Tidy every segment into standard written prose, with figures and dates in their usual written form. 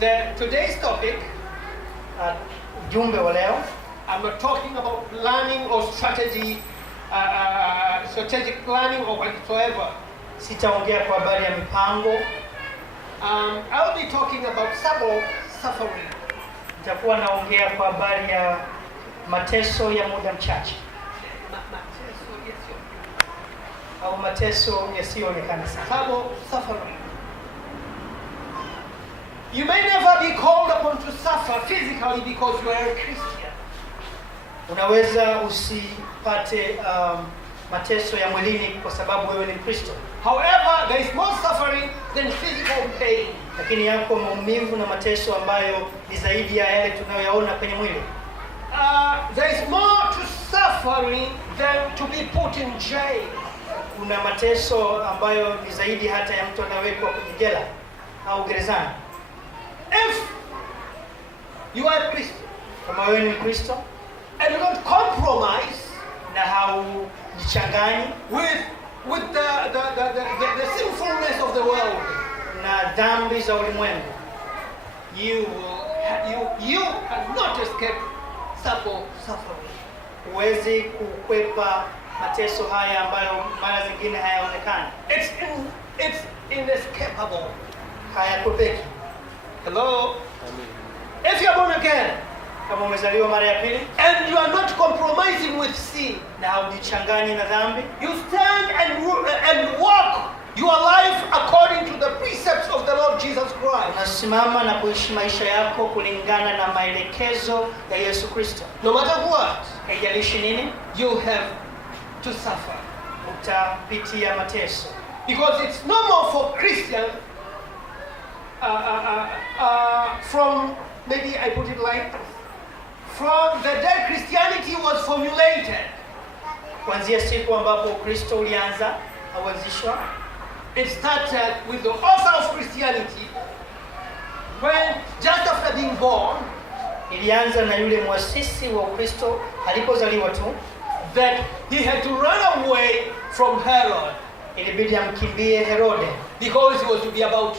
Today's topic, ujumbe wa leo, I'm not talking about planning or strategic planning or whatsoever. Sitaongea kwa habari ya mipango. I'll be talking about suffering. Nitakuwa naongea kwa habari ya mateso ya muda mchache. Au mateso yasiyoonekana sana. Suffering. You may never be called upon to suffer physically because you are a Christian. Unaweza usipate mateso ya mwilini kwa sababu wewe ni Mkristo. However, there is more suffering than physical pain. Lakini yako maumivu na mateso ambayo ni zaidi ya yale tunayoyaona kwenye mwili. There is more to suffering than to be put in jail. Kuna mateso ambayo ni zaidi hata ya mtu anawekwa kwenye jela au gerezani. If you are a Christian, kama wewe ni Mkristo, and you don't compromise na haujichanganyi with the sinfulness of the world, na dhambi za ulimwengu, you cannot escape suffering. Huwezi kukwepa mateso haya ambayo mara zingine hayaonekani. It's inescapable. Hayakwepeki. Hello? If you are born again, kama umezaliwa mara ya pili, and you are not compromising with sin, na haujichanganyi na dhambi, you stand and walk your life according to the precepts of the Lord Jesus Christ. Unasimama na kuishi maisha yako kulingana na maelekezo ya Yesu Kristo. No matter what, haijalishi nini, you have to suffer. Utapitia mateso. Because it's normal for Christians from, maybe I put it like this, from the day Christianity was formulated, kuanzia siku ambapo Ukristo ulianza auanzishwa, it started with the author of Christianity, when just after being born, ilianza na yule muasisi wa Ukristo alipozaliwa tu, that he had to run away from Herod. Ilibidi amkimbie Herode, because he was to be about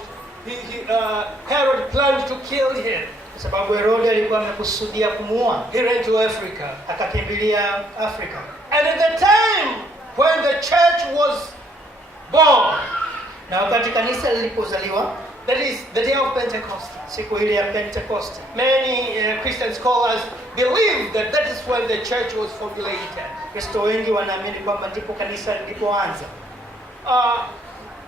Herod planned to kill him. Kwa sababu Herode alikuwa amekusudia kumuua. He ran to Africa. Akakimbilia Afrika. And at the time when the church was born, na wakati kanisa lilipozaliwa, that is the day of Pentecost, siku ile ya Pentecost, many Christian scholars believe that is when the church was formulated. Kristo wengi wanaamini kwamba ndipo kanisa lilipoanza.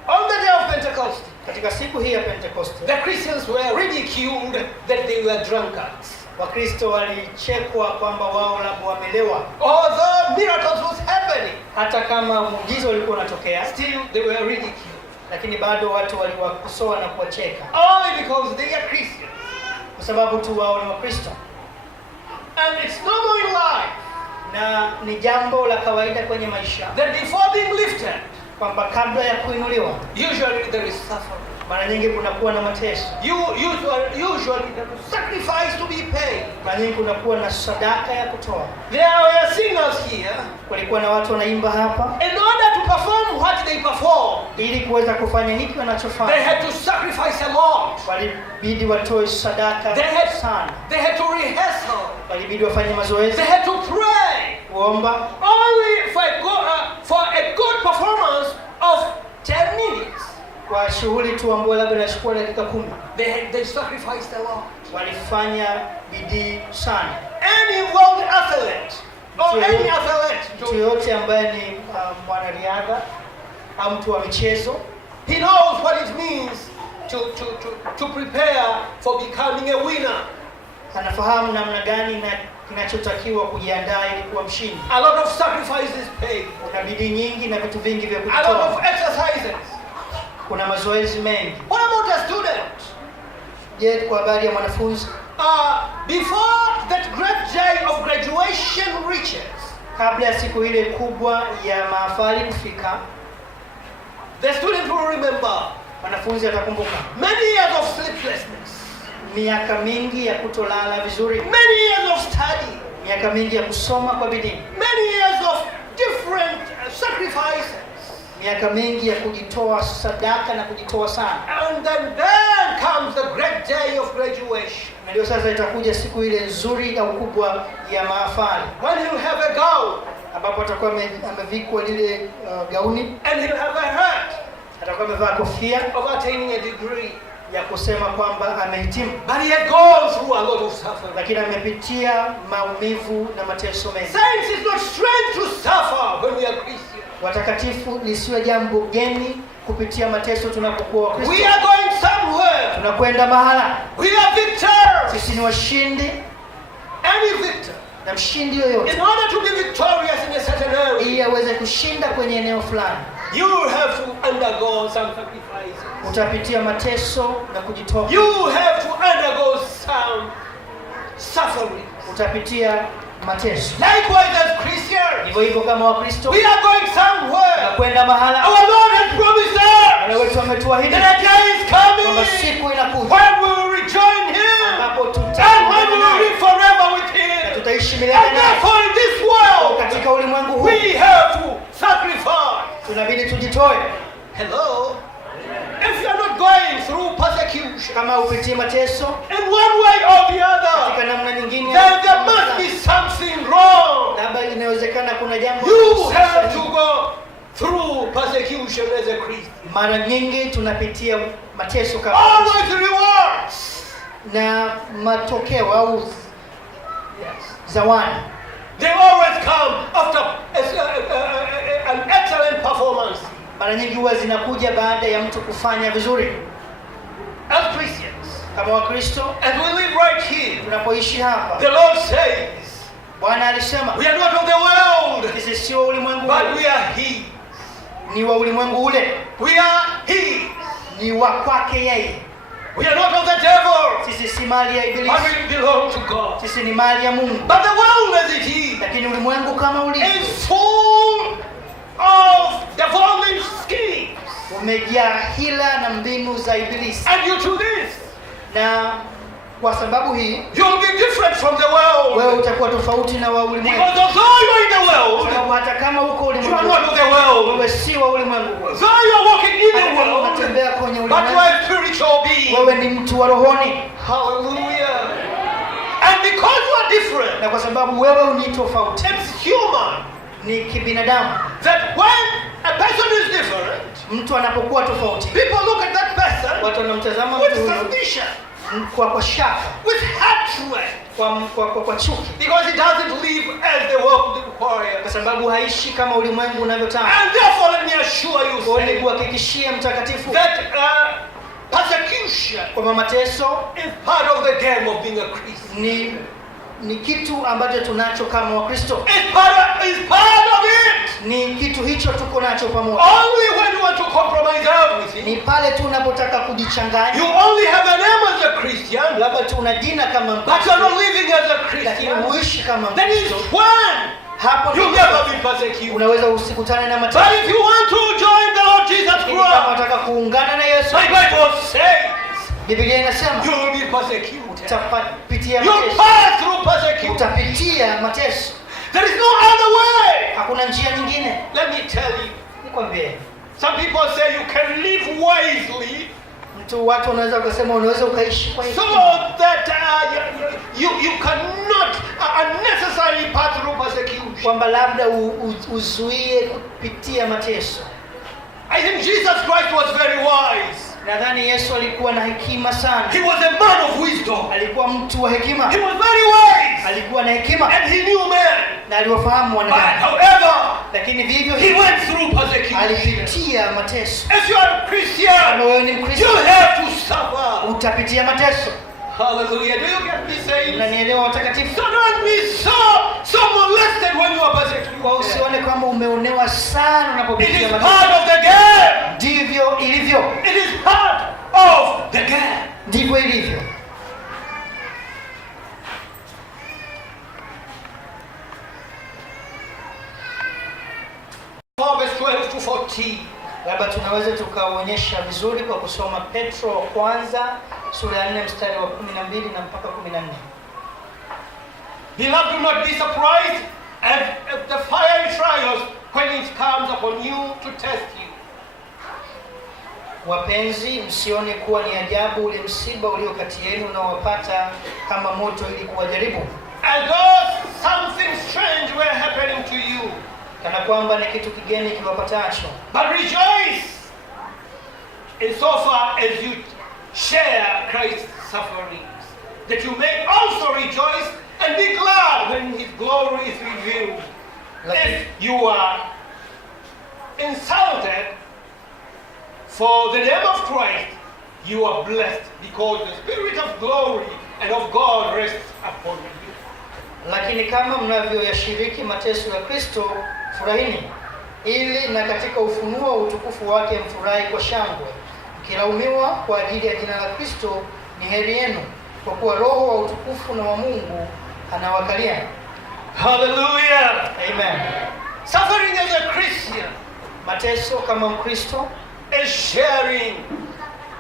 On the day of Pentecost, katika siku hii ya Pentecost, the Christians were ridiculed that they were drunkards. Wakristo walichekwa kwamba wao labda wamelewa. Although miracles was happening, hata kama muujiza ulikuwa unatokea, still they were ridiculed. Lakini bado watu waliwakosoa na kuwacheka. Only because they are Christians. Kwa sababu tu wao ni Wakristo. And it's normal in life, na ni jambo la kawaida kwenye maisha, that before being lifted, kwamba kabla ya kuinuliwa, usually there is suffering. Mara nyingi kunakuwa na mateso. Usually there is sacrifice to be paid. Mara nyingi kunakuwa na sadaka ya kutoa. There were singers here. Kulikuwa na watu wanaimba hapa. In order to perform what they perform, ili kuweza kufanya hiki wanachofanya, they had to sacrifice a lot. Walibidi watoe sadaka sana. They had to rehearse. Walibidi wafanye mazoezi. They had to pray. Kuomba. Only for a good performance of 10 minutes. Kwa shughuli tu ambayo labda inachukua dakika 10. They sacrificed a lot. Walifanya bidii sana. Any world athlete or any athlete, mtu yote ambaye ni mwanariadha au mtu wa michezo, he knows what it means to prepare for becoming a winner. Anafahamu namna gani na kinachotakiwa kujiandaa ili kuwa mshindi. A lot of sacrifices paid. Kuna bidii nyingi na vitu vingi vya kutoa. A lot of exercises. Kuna mazoezi mengi. What about a student? Je, kwa habari ya mwanafunzi? Before that great day of graduation reaches, kabla ya siku ile kubwa ya mahafali kufika, the student will remember. Mwanafunzi atakumbuka many years of sleeplessness. Miaka mingi ya kutolala vizuri. Many years of study. Miaka mingi ya kusoma kwa bidii. Many years of different sacrifices. Miaka mingi ya kujitoa sadaka na kujitoa sana. And then comes the great day of graduation. Na ndio sasa itakuja siku ile nzuri au kubwa ya mahafali, When he'll have a gown, ambapo atakuwa amevikwa lile gauni, and he'll have a hat atakuwa amevaa kofia of attaining a degree. ya kusema kwamba amehitimu, But he had gone through a lot of suffering. lakini amepitia maumivu na mateso mengi. Saints, it's not strange to suffer when we are Christians. Watakatifu, lisiwe jambo geni kupitia mateso tunapokuwa We Wakristo. are going somewhere. Tunakwenda mahala. We are victors. Sisi ni washindi, Any victor, na mshindi yoyote in order to be victorious in a certain area, ili aweze kushinda kwenye eneo fulani, you have to undergo some sacrifices. utapitia mateso na kujitoa. You have to undergo some suffering. Utapitia mateso. Likewise, as Christians, Hivyo hivyo kama Wakristo, we are going somewhere. tunakwenda mahala. Our Lord has promised Bwana us wetu ametuahidi that a day is kwamba coming siku inakuja when we will rejoin Him ambapo and when we tutaungana will naye live forever with na Him. tutaishi milele And naye. therefore, in this world, Katika ulimwengu huu we have to sacrifice. tunabidi tujitoe. Hello? If you are not going through persecution Kama upitie mateso in one way or the katika other, namna nyingine, then there must be something wrong. labda inawezekana kuna jambo You have sahihi. to go through persecution as a Christian. Mara nyingi tunapitia mateso kama Always rewards. na matokeo au zawadi They always come after an excellent performance. mara nyingi huwa zinakuja baada ya mtu kufanya vizuri. As Christians, Kama Wakristo as we live right here, tunapoishi hapa, the Lord says, Bwana alisema we are not of the world, sisi sio wa ulimwengu but huu, we are His. ni wa ulimwengu ule, We are His. ni wa kwake yeye. We are not of the devil, Sisi si mali ya but Ibilisi, we belong to God. sisi ni mali ya Mungu. But the world as it is Lakini ulimwengu kama ulivyo full of deforming schemes. umejaa hila na mbinu za Ibilisi, And due to this, na kwa sababu hii you'll be different from the wewe world. utakuwa tofauti na wa ulimwengu, Because although you're in the kwa world, sababu hata kama uko you are ulimwengu, not of the world. wewe si wa ulimwengu huu. Though you are walking in Hata the kama world, unatembea kwenye but you ulimwengu, are a spiritual being. wewe ni mtu wa rohoni, Hallelujah. And because you are different, na kwa sababu wewe ni tofauti, it's human ni kibinadamu. that when a person is different, Mtu anapokuwa tofauti, people look at that person watu wanamtazama mtu with huyo suspicion, kwa shaka, with hatred, kwa chuki, because he doesn't live as the world requires. kwa sababu haishi kama ulimwengu unavyotaka. And therefore, let me assure you, Kwa hiyo say, kuhakikishia mtakatifu that persecution kwamba mateso is part of the game of being a Christian. ni kitu ambacho tunacho kama Wakristo, It's part of it. ni kitu hicho tuko nacho pamoja. Only when you want to compromise everything, Ni pale tu unapotaka kujichanganya, you only have a name as a Christian, labda tu una jina kama but you're not Mkristo, living as a lakini Christian. huishi kama Then it's Mkristo. when Hapo you'll never be persecuted. unaweza usikutane na mateso. But if you want to join the Lord Jesus Lakini kama Christ, unataka kuungana na Yesu, my Bible says Biblia inasema you will be persecuted. utapitia You'll mateso, pass through persecution. utapitia mateso, There is no other way. hakuna njia nyingine. Let me tell you. Nikwambie, Some people say you can live wisely watu wanaweza kusema unaweza ukaishi kwa so hekima, that you cannot unnecessarily pass through persecution. kwamba labda uzuie kupitia mateso. I think Jesus Christ was very wise. Nadhani Yesu alikuwa na hekima sana, He was a man of wisdom. alikuwa mtu wa hekima, He was very wise. alikuwa na hekima And he knew men. na aliwafahamu But wanadamu, however, lakini vivyo he hivyo went through persecution. alipitia mateso. If you are a Kama Christian, wewe ni you Mkristo, have to suffer. utapitia mateso. Hallelujah. Do you get me saying? Unanielewa watakatifu? So don't be so molested when you are persecuted. Kwa usione kwamba umeonewa sana It unapopitia is mateso. part of the game. Ndivyo ilivyo, It is part of the game. ndivyo ilivyo. Verse 12 to 14. Labda tunaweza tukaonyesha vizuri kwa kusoma Petro wa kwanza sura ya 4 mstari wa 12 na mpaka 14. Beloved, do not be surprised at the fiery trials when it comes upon you to test you, Wapenzi, msione kuwa ni ajabu ule msiba ulio kati yenu unaowapata kama moto ili kuwajaribu. As though something strange were happening to you. Kana kwamba ni kitu kigeni kiwapatacho. But rejoice insofar as you share Christ's sufferings, that you may also rejoice and be glad when his glory is revealed. If you are insulted for the name of Christ, you are blessed because the Spirit of glory and of God rests upon you. Lakini kama mnavyoyashiriki mateso ya Kristo, furahini, ili na katika ufunuo wa utukufu wake mfurahi kwa shangwe. Mkilaumiwa kwa ajili ya jina la Kristo, ni heri yenu, kwa kuwa Roho wa utukufu na wa Mungu anawakalia. Hallelujah. Amen. Suffering as a Christian, mateso kama Mkristo, is sharing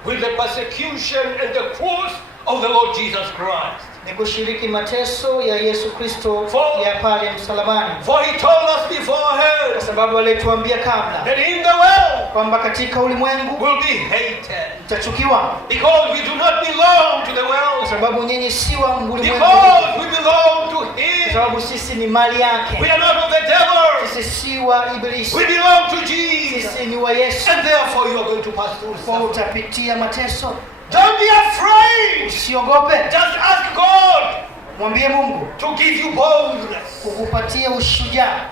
with the persecution and the cross of the Lord Jesus Christ. Ni kushiriki mateso ya Yesu Kristo ya pale msalabani. For he told us beforehand, kwa sababu alituambia kabla, that in the world kwamba katika ulimwengu will be hated, mtachukiwa, because we do not belong to the world, kwa sababu nyinyi si wa ulimwengu, because we belong to him, kwa sababu sisi ni mali yake. We are not of the devil, sisi si wa ibilisi, we belong to Jesus, sisi ni wa Yesu, and therefore you are going to pass through suffering. Utapitia mateso. Don't be afraid. Usiogope. Just ask God, mwambie Mungu, to give you boldness, kukupatia ushujaa.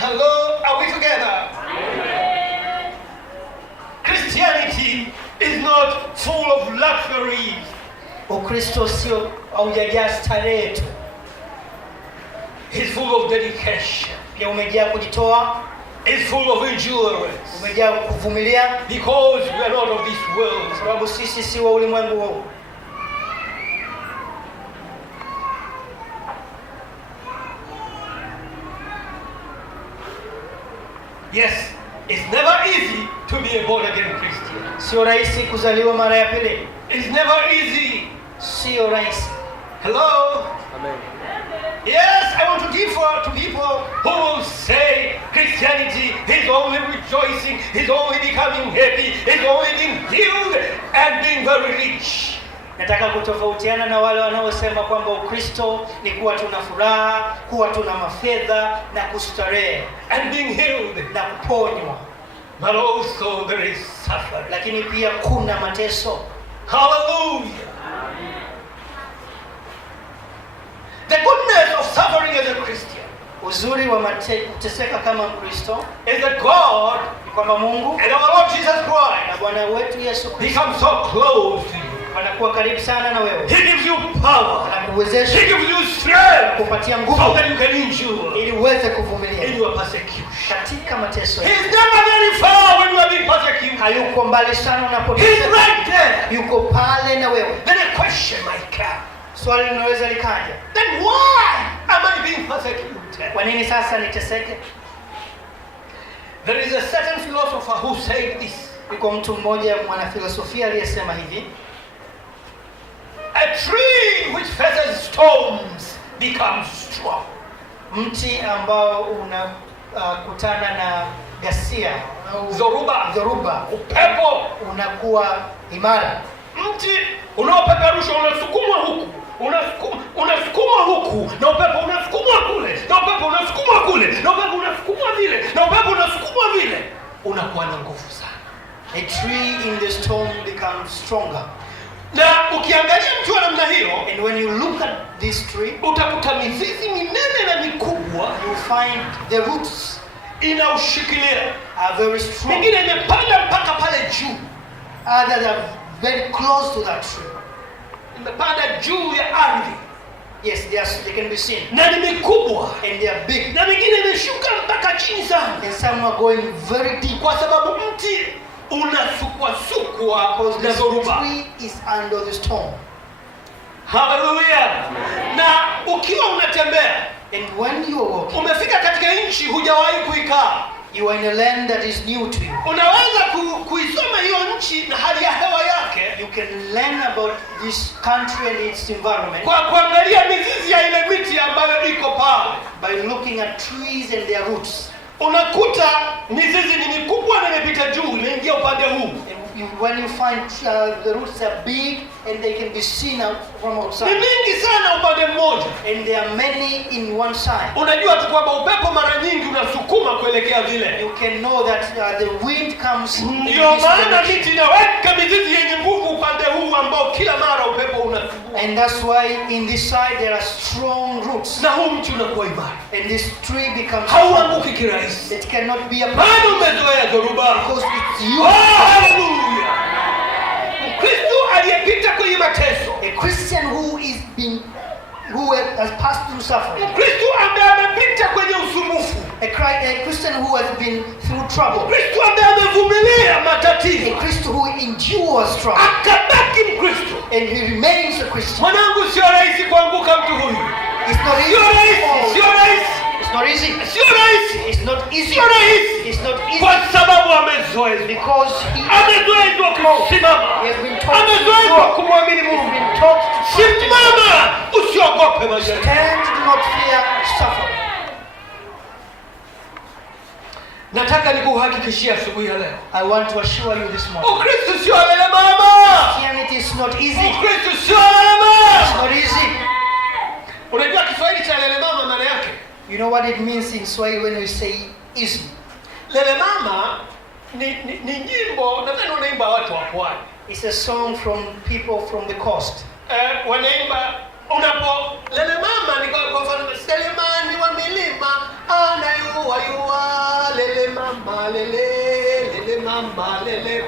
Hello, are we together? Amen. Christianity is not full of luxuries. Ukristo sio haujajaa starehe tu. It's full of dedication. Pia umejaa kujitoa. It's full of endurance. Umejaa kuvumilia. Because we are not of this world. Sababu sisi si wa ulimwengu huu. Yes, it's never easy to be a born again Christian. Sio rahisi kuzaliwa mara ya pili. It's never easy. Sio rahisi. Hello? Amen. Yes, I want to differ to people who will say Christianity is only rejoicing, is only becoming happy, is only being healed and being very rich. Nataka kutofautiana na wale wanaosema kwamba Ukristo ni kuwa tuna furaha, kuwa tuna mafedha na kustarehe, and being healed, na kuponywa. But also there is suffering. Lakini pia kuna mateso. Hallelujah. The goodness of suffering as a Christian, uzuri wa kuteseka kama Mkristo, is that God, kwamba Mungu and our Lord Jesus Christ, na Bwana wetu Yesu Kristo, become so close to you. Wanakuwa karibu sana na wewe. He gives you power. Anakuwezesha. He gives you strength. Kupatia nguvu. So that you can endure. Ili uweze kuvumilia. In your persecution. Katika mateso. He is never very far when you are being persecuted. Hayuko mbali sana unapoteseka. He is right there. Yuko pale na wewe. Then a question might come. Swali linaweza likaja. Then why am I being persecuted? Kwa nini sasa niteseke? There is a certain philosopher who said this. Yuko mtu mmoja mwanafilosofia aliyesema hivi. A tree which faces storms becomes strong. Mti ambao unakutana na ghasia, dhoruba, upepo, unakuwa imara. Mti unaopeperushwa unasukumwa huku, unasukumwa huku, na upepo unasukumwa kule, na upepo unasukumwa kule, na upepo unasukumwa vile, na upepo unasukumwa vile, unakuwa na nguvu sana. A tree in the storm becomes stronger. Na ukiangalia mti wa namna hiyo, and when you look at this tree, utakuta mizizi minene na mikubwa, you find the roots inaushikilia, are very strong. Mingine imepanda mpaka pale juu. Others are very close to that tree. Imepanda juu ya ardhi. Yes, they can be seen. Na ni mikubwa, and they are big. Na mingine imeshuka mpaka chini sana. And some are going very deep. Kwa sababu mti unasukwa na dhoruba. The tree is under the storm. Hallelujah. Na ukiwa unatembea, and when you are walking, umefika katika nchi hujawahi kuikaa, you are in a land that is new to you. Unaweza kuisoma hiyo nchi na hali ya hewa yake. You can learn about this country and its environment kwa kuangalia mizizi ya ile miti ambayo iko pale. By looking at trees and their roots. Unakuta mizizi ni mikubwa na imepita juu, imeingia upande huu. And when you find the roots are big and they can be seen out from Ni outside. mingi sana upande mmoja. And there are many in one side. Unajua tu kwamba upepo mara nyingi unasukuma kuelekea vile. You can know that the wind comes in Ndio this maana direction. miti inaweka mizizi yenye nguvu upande huu ambao kila mara upepo unasukuma. And that's why in this side there are strong roots. Na huu mti unakuwa imara. And this tree becomes Hauanguki kirahisi. it cannot be a Maana umezoea dhoruba. because it's Oh, you. haleluya. Mkristo aliyepita kwenye mateso. A Christian who has passed through suffering. Mkristo ambaye amepita kwenye usumbufu. A Christian who has been through trouble. Mkristo ambaye amevumilia A matatizo. Christian who endures trouble. Akabaki Mkristo. And he remains a Christian. Mwanangu, sio rahisi kuanguka mtu huyu. It's not easy. Sio rahisi, sio rahisi. It's not easy. Sio rahisi. It's not easy. Sio rahisi. It's not easy Kwa sababu amezoea. because Amezoezwa kusimama. he has been taught to Amezoezwa walk. kumwamini He has Mungu. been taught to Simama, usiogope majaribu. stand, do not fear suffering. Nataka nikuhakikishie asubuhi ya leo. I want to assure you this morning. Ukristo sio lele mama. Christianity is not easy. Ukristo sio lele It's mama. not easy. Unajua Kiswahili cha lele mama maana yake? You know what it means in Swahili when we say easy? Lele mama ni nyimbo nadhani wanaimba watu wa pwani. It's a song from people from the coast. Wanaimba unapo lele mama ni kwa mfano Selemani wa milima anayua lele mama lele mama lele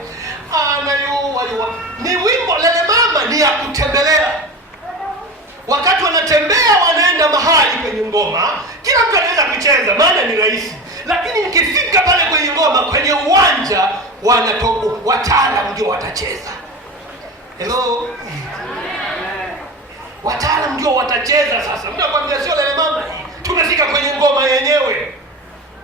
anayua. Ni wimbo lele mama ni ya kutembelea. Wakati wanatembea wanaenda mahali kwenye ngoma, kila mtu anaweza kucheza maana ni rahisi. Lakini mkifika pale kwenye ngoma kwenye uwanja wataalamu ndio watacheza. Hello. Wataalamu ndio watacheza sasa. Mtu akwambia sio lele mama. Tumefika kwenye ngoma yenyewe.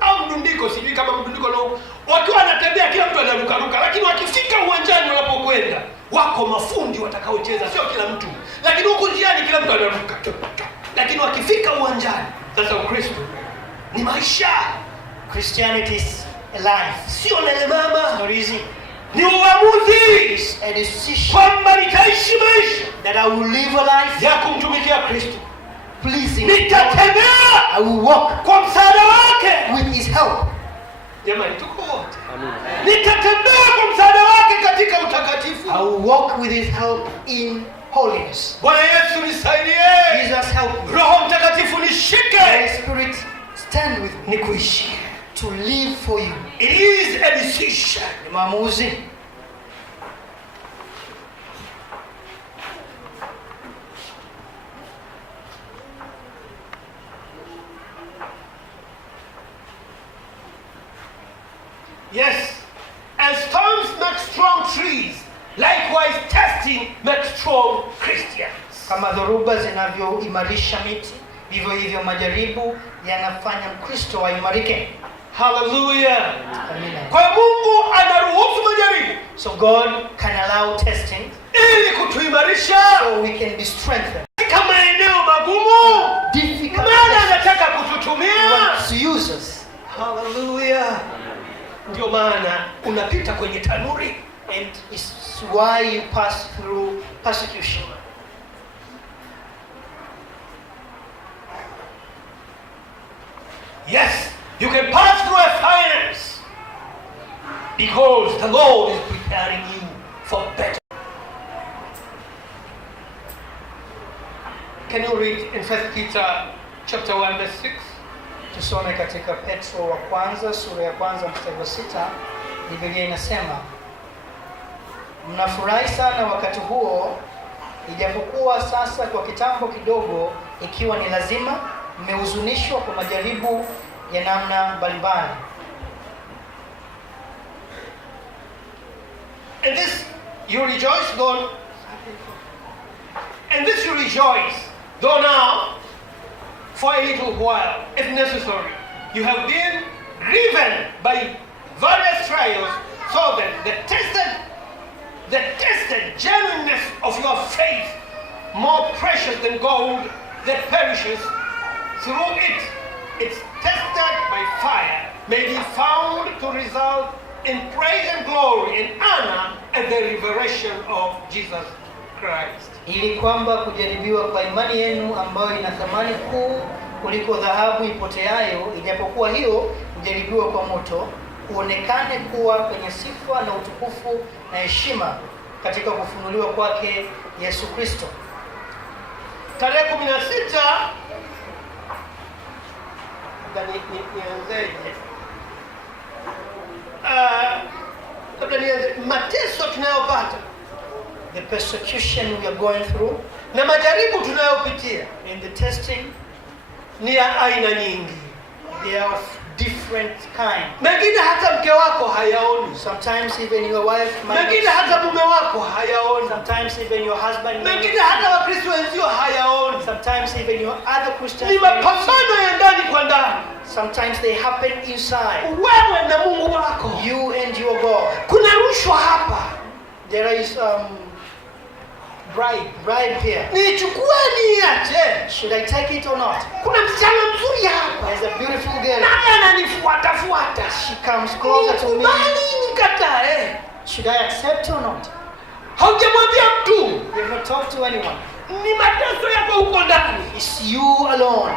Au mdundiko, sijui kama mdundiko leo. Wakiwa wanatembea kila mtu anarukaruka, lakini wakifika uwanjani wanapokwenda, wako mafundi watakaocheza, sio kila mtu. Lakini huko njiani kila mtu anaruka. Lakini wakifika uwanjani, sasa Ukristo ni maisha. Christianity is a life. Sio lele mama. It's not easy. Ni uamuzi It's a decision kwamba nitaishi maisha that I will live a life ya kumtumikia Kristo. pleasing God. Nitatembea I will walk kwa msaada wake. with his help. Jamani, tuko wote. Nitatembea kwa msaada wake katika utakatifu. I will walk with his help in holiness. Bwana Yesu nisaidie. Jesus help me. Roho Mtakatifu Holy nishike. Spirit, stand with me Nikuishie. to live for you. It is a decision. Ni maamuzi. Yes. As storms make strong trees, likewise testing makes strong Christians. Kama dhoruba zinavyoimarisha miti, vivyo hivyo majaribu yanafanya Mkristo aimarike. Hallelujah. Amina. Kwa hiyo Mungu anaruhusu majaribu So God can allow testing ili kutuimarisha so we can be strengthened. kama eneo magumu. Difficult Maana tests anataka He kututumia. wants to use us. Hallelujah. Ndio maana unapita kwenye tanuri. And it's why you pass through persecution. Yes, you can pass through a furnace because the Lord is preparing you for better. Can you read in 1 Peter chapter 1 verse 6? Tusome katika Petro wa kwanza sura ya kwanza mstari wa 6. Biblia inasema, mnafurahi sana wakati huo, ijapokuwa sasa kwa kitambo kidogo, ikiwa ni lazima, mmehuzunishwa kwa majaribu ya namna mbalimbali. And this you rejoice, though. And this you rejoice, though now, for a little while, if necessary, you have been driven by various trials, so that the tested genuineness of your faith, more precious than gold that perishes, through it's tested by fire, may be found to result in praise and glory and honor at the revelation of Jesus Christ. Ili kwamba kujaribiwa kwa imani yenu ambayo ina thamani kuu kuliko dhahabu ipoteayo, ijapokuwa hiyo kujaribiwa kwa moto, kuonekane kuwa kwenye sifa na utukufu na heshima katika kufunuliwa kwake Yesu Kristo. Tarehe 16 nianzeje? Mateso tunayopata, the persecution we are going through, na majaribu tunayopitia, in the testing, ni ya aina nyingi. they are of different kind. Mengine hata mke wako hayaoni. Sometimes even your wife might mengine hata mume wako hayaoni. Sometimes even your husband, mengine hata Wakristo wenzio hayaoni. Sometimes even your other Christians. Ni mapambano ya ndani kwa ndani. Sometimes they happen inside. Wewe na Mungu wako. You and your God. Kuna rushwa hapa. There is bribe here. Nichukue niache? Should I take it or not? Kuna msichana mzuri hapa. There's a beautiful girl. Naye ananifuata. She comes closer to me. Bali nikatae? Should I accept or not? Haujamwambia mtu. You have not talked to anyone. Ni mateso yako huko ndani. It's you alone.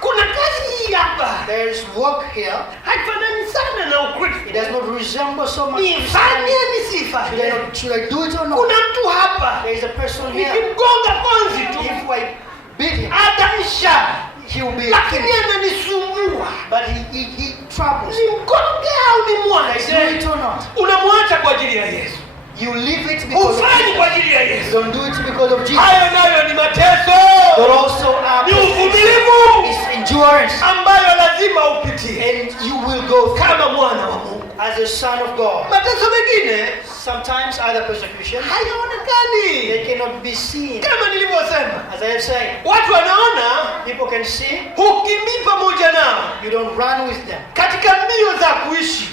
Kuna kazi hapa. There is work here. Haifanani sana na Ukristo. It does not resemble so much. Nifanye nisifanye? Should I do it or not? Kuna mtu hapa. There is a person here. Nikimgonga konzi tu. If I beat him, ataisha. He will be. Lakini ananisumbua. But he troubles. Nimgonge au nimwache? Do it or not? Unamwacha kwa ajili ya Yesu. You leave it because of Ufanye kwa Jesus. ajili ya You Yesu. don't do it because of Jesus. Hayo nayo ni mateso. But also Ni uvumilivu. is endurance. Ambayo lazima upitie. And you will go through Kama mwana wa Mungu. as a son of God. Mateso mengine Sometimes other persecution, hayaonekani. they cannot be seen. Kama nilivyosema, As I have said, watu wanaona people can see, hukimbii pamoja nao you don't run with them katika mbio za kuishi.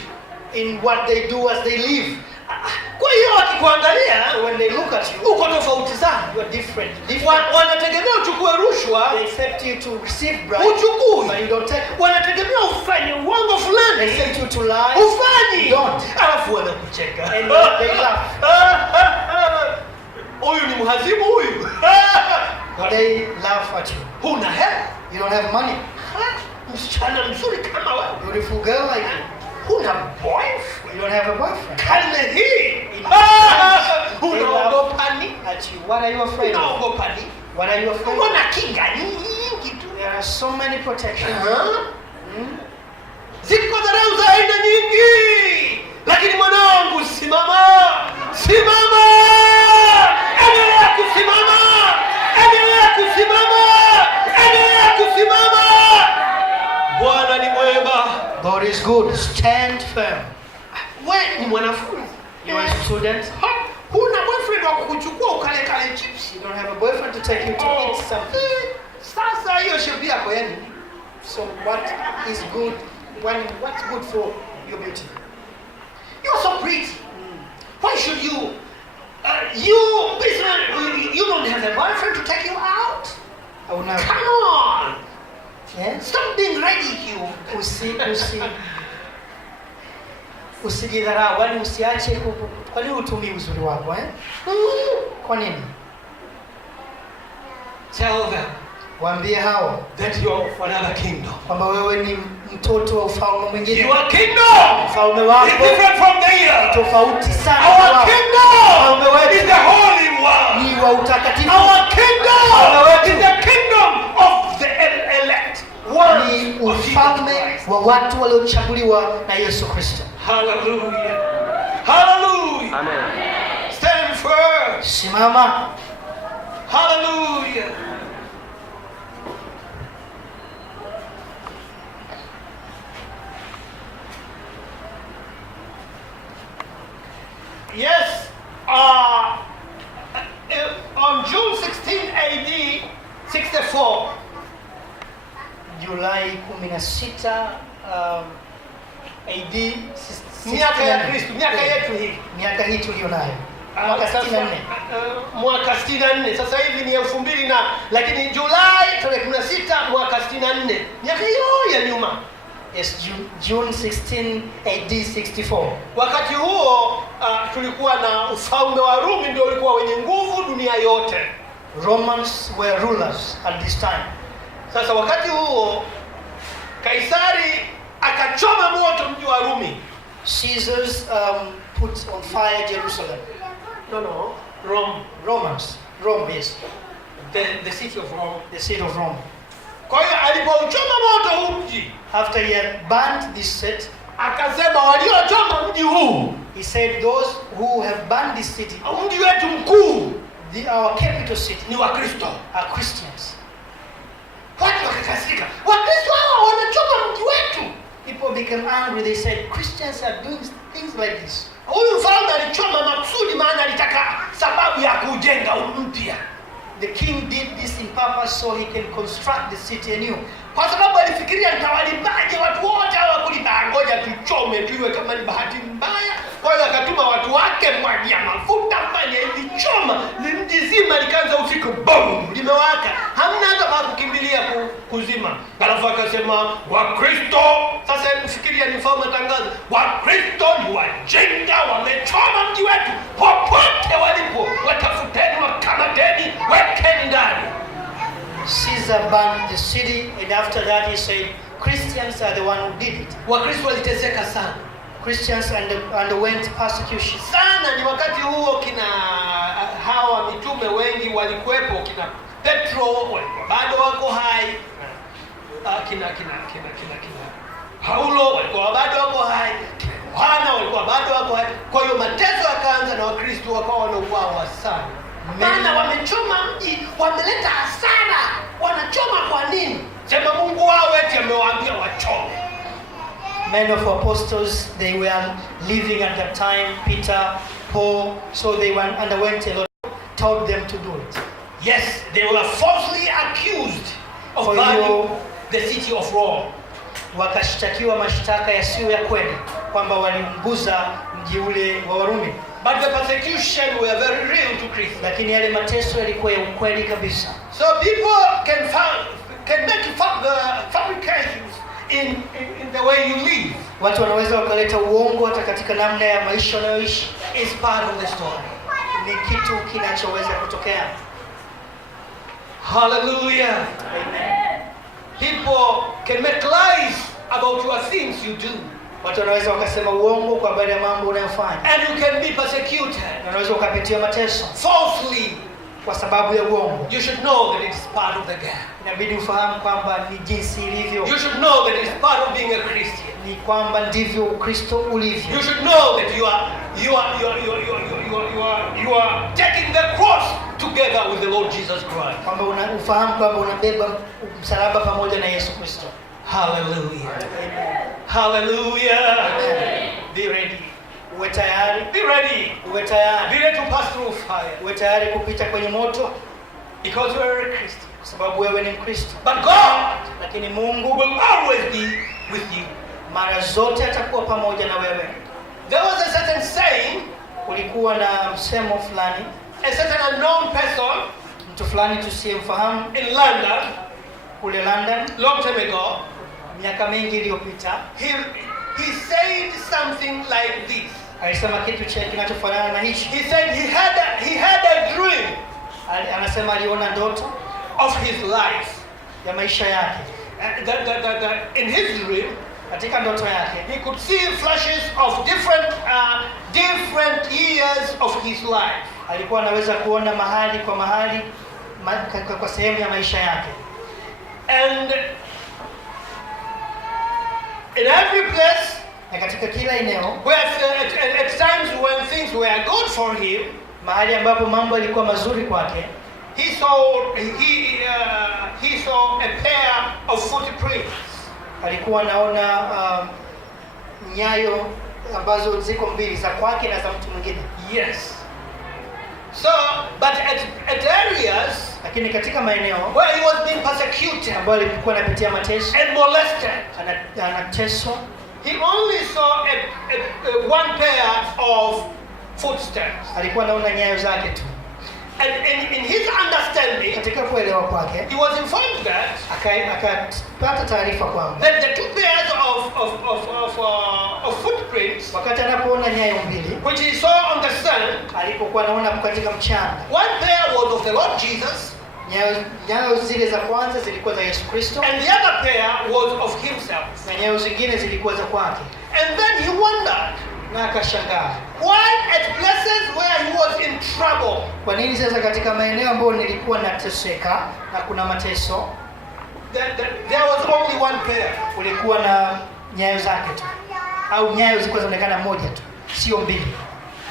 in what they do as they live. Kwa hiyo wakikuangalia, So when they look at you, uko tofauti sana. you are different. Wanategemea uchukue rushwa, They expect you to receive bribe, uchukui. but you don't take. Wanategemea ufanye uongo They fulani, expect you to lie, ufanyi. you don't. Alafu wanakucheka. And they laugh. Huyu ni mhazimu huyu. They laugh at you. Huna hela. You don't have money. Msichana mzuri kama wewe. Beautiful girl like you. Huna boyfriend. You don't have a boyfriend. Karne hii. Unaogopa nini? At you. What are you afraid of? Unaogopa nini? What are you afraid of? Una kinga nyingi tu. There are so many protections. Ziko dharau za aina nyingi. Lakini mwanangu, simama. Simama. Endelea kusimama. Endelea kusimama. Endelea kusimama. Bwana ni mwema. God is good. Stand firm. Wewe ni mwanafunzi. You are a student. Huna boyfriend wa kukuchukua ukale chips. You don't have a boyfriend to take you to eat something. Sasa hiyo shepu yako yani. So what is good? What's good for your beauty? You're so pretty. Why should you? You don't have a boyfriend to take you out? I will never. Come on. Yes. Stop being ridicule. Usijidharau, yani usiache kwa nini utumie uzuri wako Kwa nini? Tell them Waambie hao that you are of another kingdom. kwamba wewe ni mtoto wa ufalme mwingine. Your kingdom Ufalme is wako different from theirs. tofauti sana. Our kingdom is the holy one. Ni wa utakatifu. Our kingdom is the kingdom of the elect. Ni ufalme wa watu waliochaguliwa na Yesu Kristo. Hallelujah. Hallelujah. Amen. Stand firm. Simama. Hallelujah. Yes, on June 16 AD 64, Julai 16 AD miaka ya Kristo, miaka yetu hii, miaka hii tulionayo, mwaka 64. Mwaka 64. Sasa hivi ni 2000 lakini Julai tarehe 16 mwaka 64. Miaka hiyo ya nyuma. is June 16 AD 64. Wakati huo tulikuwa na ufalme wa Rumi ndio ulikuwa wenye nguvu dunia yote. Romans were rulers at this time. Sasa wakati huo Kaisari akachoma moto mji wa Rumi. Caesars put on fire Jerusalem. No, Rome, yes. The city of Rome. The city of Rome. Kwa hiyo alipouchoma moto huu mji, after he had burned this city, akasema waliochoma mji huu, he said those who have burned this city, mji wetu mkuu, our capital city, ni Wakristo, are Christians. Watu wakakasirika, Wakristo hawa wanachoma mji wetu. People became angry. They said Christians are doing things like this. Huyu mfalme alichoma makusudi, maana alitaka sababu ya kujenga mpya. The king did this in purpose so he can construct the city anew. Kwa sababu alifikiria nitawalibaje watu wote hawa kulipa, ngoja tuchome tuiwe kama ni bahati mbaya. Kwa hiyo akatuma watu wake, mwagia mafuta, fanya hivi, choma. Mji zima likaanza usiku, boom, limewaka. Hamna hata pa kukimbilia kuzima. Alafu akasema Wakristo, sasa mfikiria ni mfalme tangazo, Wakristo ni wajinga, wamechoma mji wetu. Popote walipo, watafuteni, wakamateni, wekeni ndani. Caesar burned the city, and after that he said Christians are the one who did it. Wakristo waliteseka sana. Christians underwent persecution. Sana ni wakati huo kina hawa mitume wengi walikuwepo, kina Petro walikuwa bado wako hai. Kina Paulo walikuwa bado wako hai. Yohana walikuwa bado wako hai. Kwa hiyo mateso yakaanza na Wakristo wakawa wanauawa sana. Maana wamechoma mji, wameleta hasara. Wanachoma kwa nini? Sema Mungu wao eti amewaambia wachome. Men of apostles, they were living at that time, Peter, Paul, so they underwent a lot, told them to do it. Yes, they were falsely accused of burning the city of Rome. Wakashtakiwa mashtaka yasiyo ya kweli kwamba waliunguza mji ule wa Warumi. But the persecution were very real to Christians. Lakini yale mateso yalikuwa ya ukweli kabisa. So people can make fabrications in the way you live. Watu wanaweza wakaleta uongo hata katika namna ya maisha unayoishi. It's part of the story. Ni kitu kinachoweza kutokea. Hallelujah. Amen. People can make lies about your things you do. Watu wanaweza wakasema uongo kwa habari ya mambo unayofanya. And you can be persecuted. Unaweza ukapitia mateso Falsely. Kwa sababu ya uongo. You should know that it is part of the game. Inabidi ufahamu kwamba ni jinsi ilivyo. You should know that it is part of being a Christian. Ni kwamba ndivyo Ukristo ulivyo. You should know that you are taking the cross together with the Lord Jesus Christ. Kwamba unafahamu kwamba unabeba msalaba pamoja na Yesu Kristo. Hallelujah. Amen. Hallelujah. Amen. Be ready. Uwe tayari. Be ready. Uwe tayari. Be ready to pass through fire. Uwe tayari kupita kwenye moto. Because you are a Christian. Kwa sababu wewe ni Mkristo. But God, lakini Mungu will always be with you. Mara zote atakuwa pamoja na wewe. There was a certain saying. Kulikuwa na msemo fulani. A certain unknown person. Mtu fulani tusiyemfahamu. In London. Kule London. Long time ago. Miaka mingi iliyopita. He said something like this. Alisema kitu kinachofanana na hichi. He said he had a dream. Anasema aliona ndoto of his life. Ya maisha yake. In his dream, katika ndoto yake, he could see flashes of different years of his life. Alikuwa anaweza kuona mahali kwa mahali kwa sehemu ya maisha yake. And in every place, na katika kila eneo, where at times when things were good for him, mahali ambapo mambo yalikuwa mazuri kwake, he saw a pair of footprints. Alikuwa anaona nyayo ambazo ziko mbili, za kwake na za mtu mwingine. Yes. So, but at areas, lakini katika maeneo where he was being persecuted, ambapo alikuwa anapitia mateso and molested, anateswa, he only saw one pair of footsteps. Alikuwa anaona nyayo zake tu. And in his understanding, katika kuelewa kwake, he was informed that akapata taarifa kwamba that the two pairs of footprints, wakati anapoona nyayo mbili which he saw on the sand, alipokuwa anaona katika mchanga, one pair was of the Lord Jesus, nyayo zile za kwanza zilikuwa za Yesu Kristo, and the other pair was of himself. na nyayo zingine zilikuwa za kwake. And then he wondered, na akashangaa, why at places where he was in trouble, kwa nini sasa katika maeneo ambayo nilikuwa nateseka na kuna mateso, there was only one pair. kulikuwa na nyayo zake tu, au nyayo zilikuwa zinaonekana moja tu, sio mbili.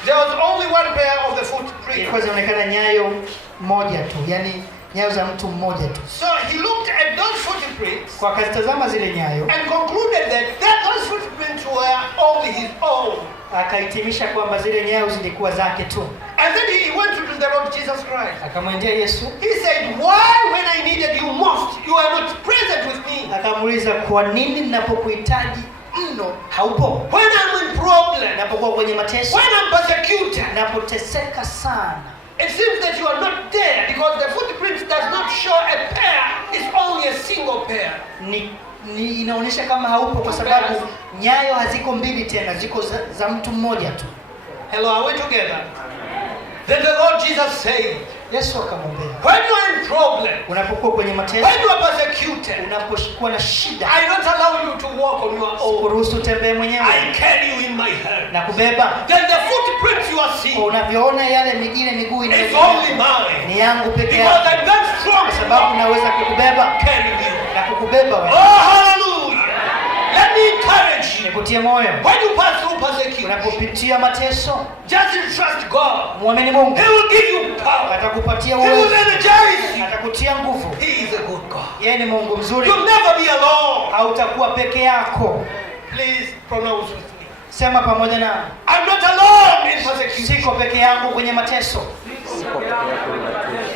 There was only one pair of the footprints. Ilikuwa zinaonekana nyayo moja tu, yani nyayo za mtu mmoja tu. So he looked at those footprints, Kwa akazitazama zile nyayo, and concluded that those footprints were only his own. akahitimisha kwamba zile nyayo zilikuwa zake tu. And then he went to the Lord Jesus Christ. Akamwendea Yesu, He said, why when I needed you most, you are not present with me? akamuuliza, kwa nini ninapokuhitaji mno haupo? When I'm in problem, Ninapokuwa kwenye mateso, when I'm persecuted, ninapoteseka sana, it seems that you are not there because the footprints does not show a pair, it's only a single pair. ni inaonyesha kama haupo kwa sababu nyayo haziko mbili tena, ziko za mtu mmoja tu. Hello, are we together? Then the Lord Jesus said, Yesu akamwambia, when you are in problem, unapokuwa kwenye mateso, when you are persecuted, unapokuwa na shida, I don't allow you to walk on your own. kuruhusu utembee mwenyewe I carry you in my hand. na kubeba. Then the footprints you are seeing, Unavyoona yale miguu it's inayokuja, only mine. ni yangu peke Because yake, I'm that strong kwa sababu naweza kukubeba carry you. na kukubeba Oh, wewe. hallelujah. Let me encourage you. Nikutie moyo, When you pass through persecution, unapopitia mateso, just trust God. muamini Mungu, He will give you power. atakupatia He will uwezo, energize you. atakutia nguvu. He is a good God. Yeye ni Mungu mzuri, You'll never be alone. hautakuwa peke yako. Please pronounce with me. Sema pamoja na, I'm not alone in persecution. siko peke yangu kwenye mateso,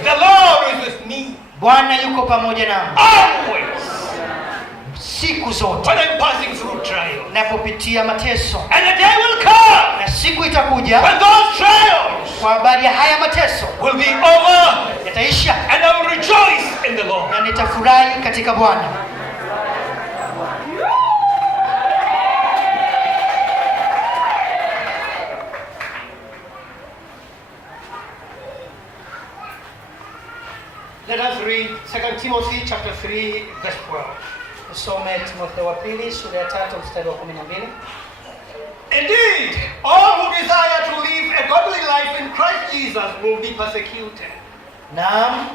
The Lord is with me Bwana yuko pamoja nami always siku zote. when I'm passing through trials. Napopitia mateso, And the day will come na siku itakuja when those trials kwa habari ya haya mateso will be over, yataisha, and I will rejoice in the Lord. na nitafurahi katika Bwana. Let us read 2 Timothy chapter 3 verse 12. Tusome Timotheo wa pili sura ya 3 mstari wa 12. Indeed, all who desire to live a godly life in Christ Jesus will be persecuted. Naam,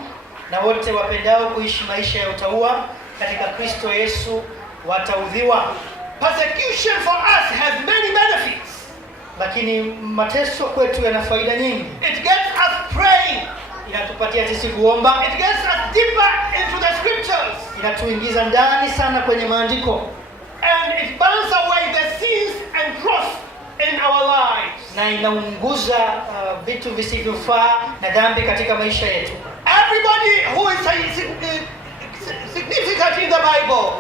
na wote wapendao kuishi maisha ya utauwa katika Kristo Yesu wataudhiwa. Persecution for us has many benefits. Lakini mateso kwetu yana faida nyingi. It gets us praying. Inatupatia sisi kuomba, It gets us deeper into the scriptures. inatuingiza ndani sana kwenye maandiko, And it burns away the sins and dross in our lives. na inaunguza vitu visivyofaa na dhambi katika maisha yetu. Everybody who is significant in the Bible,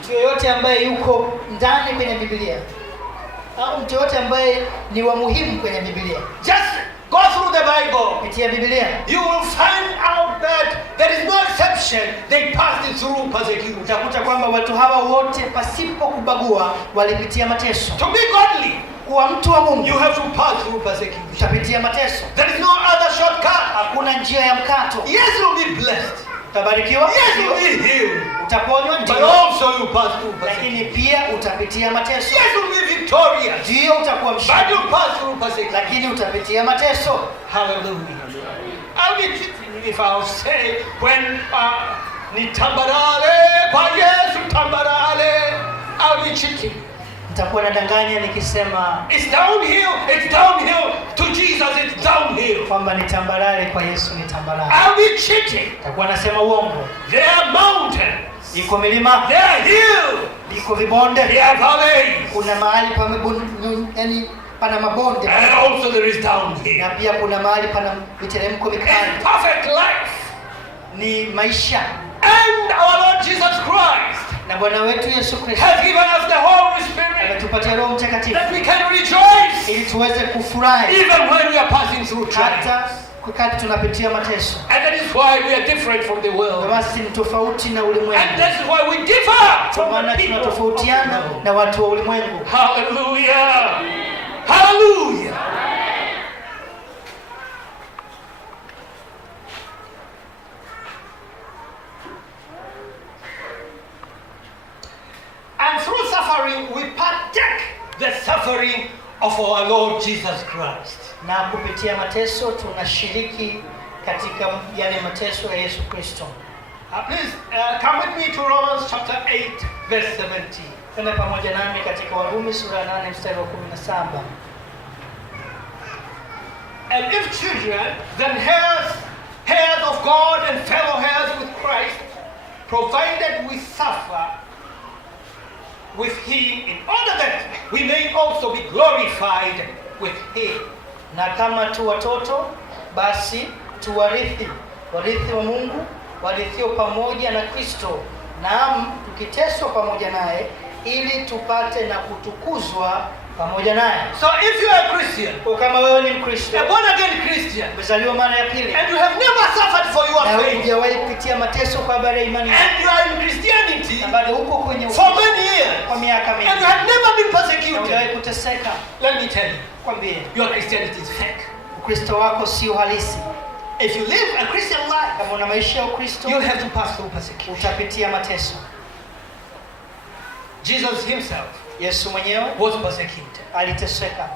Mtu yoyote ambaye yuko ndani kwenye Biblia, au mtu yoyote ambaye ni wa muhimu kwenye Biblia, just go through the Bible. kupitia Biblia You will find out that there is no exception. They passed through persecution. utakuta kwamba watu hawa wote pasipo kubagua walipitia mateso. To be godly, Kuwa mtu wa Mungu you have to pass through persecution. utapitia mateso, There is no other shortcut. hakuna njia ya mkato. Yes, you'll be blessed. Utabarikiwa, Yes, you'll be healed. utaponywa, But ndio, also you pass through persecution. lakini pia utapitia mateso. Yes, you'll be victorious. Ndio, utakuwa But mshindi, you pass through persecution. lakini utapitia mateso. Hallelujah. I'll be cheating if I'll say when ni tambarale kwa Yesu tambarale. I'll be cheating. Nitakuwa nadanganya nikisema It's downhill. It's downhill. To Jesus, it's downhill. kwamba ni tambarare, kwa Yesu ni tambarare. I'll be cheating. Nitakuwa nasema uongo. There are mountains. Iko milima, There are hills. iko vibonde, There are valleys. kuna mahali yani pana mabonde, And also there is downhill. na pia kuna mahali pana miteremko In mikali. perfect life. Ni maisha, And our Lord Jesus Christ na Bwana wetu Yesu Kristo has given us the Holy Spirit ametupatia Roho Mtakatifu that we can rejoice ili tuweze kufurahi even when we are passing through trials. hata wakati tunapitia mateso. And that is why we are different from the world. Basi ni tofauti na ulimwengu. And that's why we differ Kwa from maana the people. tunatofautiana na watu wa ulimwengu. Hallelujah. Hallelujah. And through suffering we partake the suffering of our Lord Jesus Christ. Na kupitia mateso tunashiriki katika yale mateso ya Yesu Kristo. Please come with me to Romans chapter 8 verse 17. Twende pamoja nami katika Warumi sura ya 8 mstari wa 17. And if children, then heirs of God and fellow heirs with Christ, provided we suffer with him in order that we may also be glorified with him. Na kama tu watoto, basi tu warithi wa Mungu, warithio pamoja na Kristo, naam tukiteswa pamoja naye ili tupate na kutukuzwa pamoja naye. So if you are a Christian, Kwa kama wewe ni Mkristo, a born again Christian, umezaliwa mara ya pili, and you have never suffered for your na faith, hujawahi kupitia mateso kwa habari ya imani yako, and you are in Christianity na bado huko kwenye for many years, kwa miaka and you mingi, have never been na persecuted, hujawahi kuteseka, let me tell you, kwambie your Christianity is fake. Ukristo wako sio halisi. If you live a Christian life, Kama una maisha ya Ukristo, you have to pass through persecution. utapitia mateso. Jesus himself Yesu mwenyewe was persecuted. aliteseka.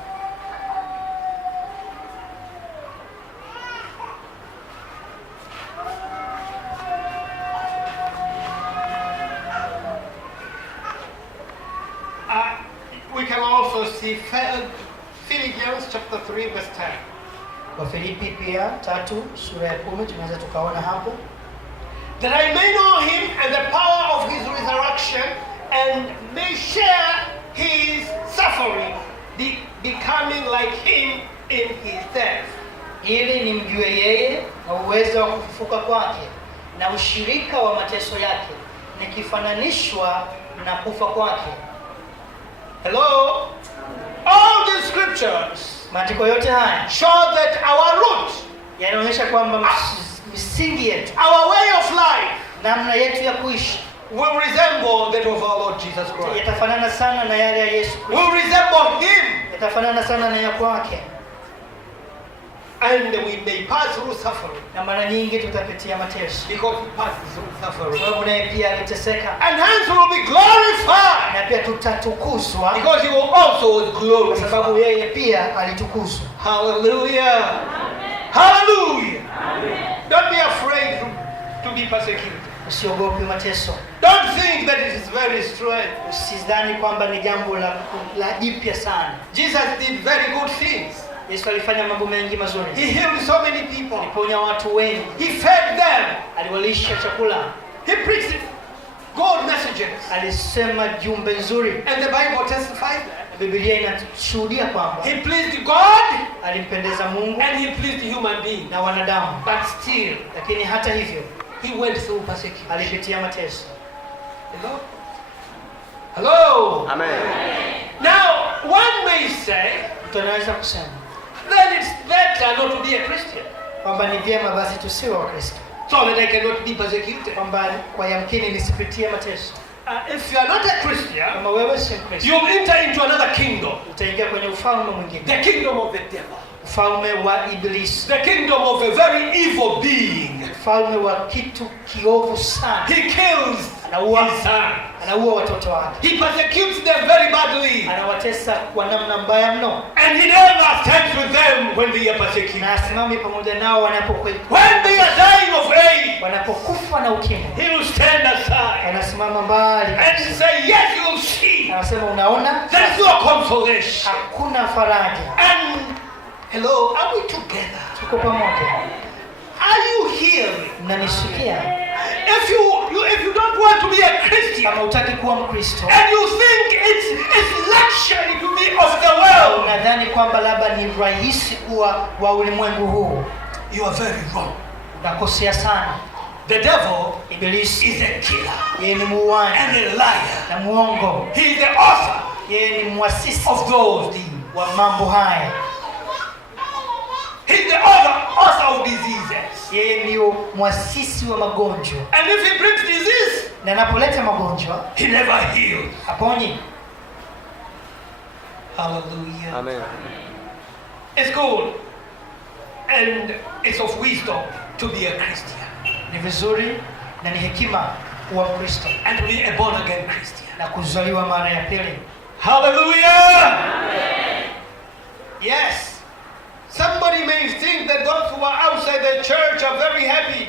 We can also see Philippians chapter 3 verse 10. Kwa Filipi pia 3 sura ya 10 tunaweza tukaona hapo. That I may know him and the power of his resurrection and may share his suffering, becoming like him in his death. Ili nimjue yeye na uwezo wa kufufuka kwake na ushirika wa mateso yake nikifananishwa na kufa kwake. Hello? All these scriptures Maandiko yote haya show that our root, yanaonyesha kwamba misingi yetu, our way of life, namna yetu ya kuishi will resemble that of our Lord Jesus Christ. yatafanana sana na yale ya Yesu Kristo. Will resemble him, Yatafanana sana na ya kwake. and we may pass through suffering Na mara nyingi tutapitia mateso. because he passed through suffering. Sababu naye pia aliteseka. And hence we will be glorified Na pia tutatukuzwa because he will also kwa glorify. sababu yeye pia alitukuzwa. Hallelujah. Hallelujah. Don't be afraid to be persecuted. Usiogope mateso. Don't think that it is very strange. Usidhani kwamba ni jambo la jipya sana. Jesus did very good things. Yesu alifanya mambo mengi mazuri. He healed so many people. Aliponya watu wengi. He fed them. Aliwalisha chakula. He preached good messages. Alisema jumbe nzuri. And the Bible testifies that. Biblia inashuhudia kwamba He pleased God alimpendeza Mungu and he pleased human beings. na wanadamu. But still, Lakini hata hivyo he went through persecution. alipitia mateso. Hello? Hello? Amen. Now, one may say, Mtu anaweza kusema then it's better not to be a Christian, kwamba ni vyema basi tusiwe Wakristo, so that I cannot be persecuted. kwamba kwa yamkini nisipitie mateso. If you are not a Christian, Kama wewe si Mkristo, you'll enter into another kingdom, utaingia kwenye ufalme mwingine, the kingdom of the devil, ufalme wa Ibilisi, the kingdom of a very evil being. ufalme wa kitu kiovu sana. He kills Anaua, his son. anaua watoto wake, He persecutes them very badly, anawatesa kwa namna mbaya mno, and he never stands with them when they are persecuted. na asimami pamoja nao When they are dying of age, wanapokufa na ukimwi, he will stand aside anasimama mbali and say, yes, you will see. anasema, unaona There is no consolation. hakuna faraja. And, hello, are we together? Tuko pamoja, Are you hearing? mnanisikia? If you don't want to be a Christian, Kama hutaki kuwa Mkristo and you think it's luxury to be of the world, unadhani kwamba labda ni rahisi kuwa wa ulimwengu huu, you are very wrong. unakosea sana. The devil Ibilisi is a killer yeye ni muuaji and a liar. na muongo, He is the author yeye ni mwasisi of those things. wa mambo haya. He's the author of diseases. Yeye ndio muasisi wa magonjwa. And if he brings disease, Na anapoleta magonjwa, he never heals. haponyi. Hallelujah. Amen. It's good and it's of wisdom to be a Christian Ni vizuri na ni hekima kuwa Mkristo and to be a born again Christian. na kuzaliwa mara ya pili. Hallelujah. Yes. Somebody may think that those who are outside the church are very happy.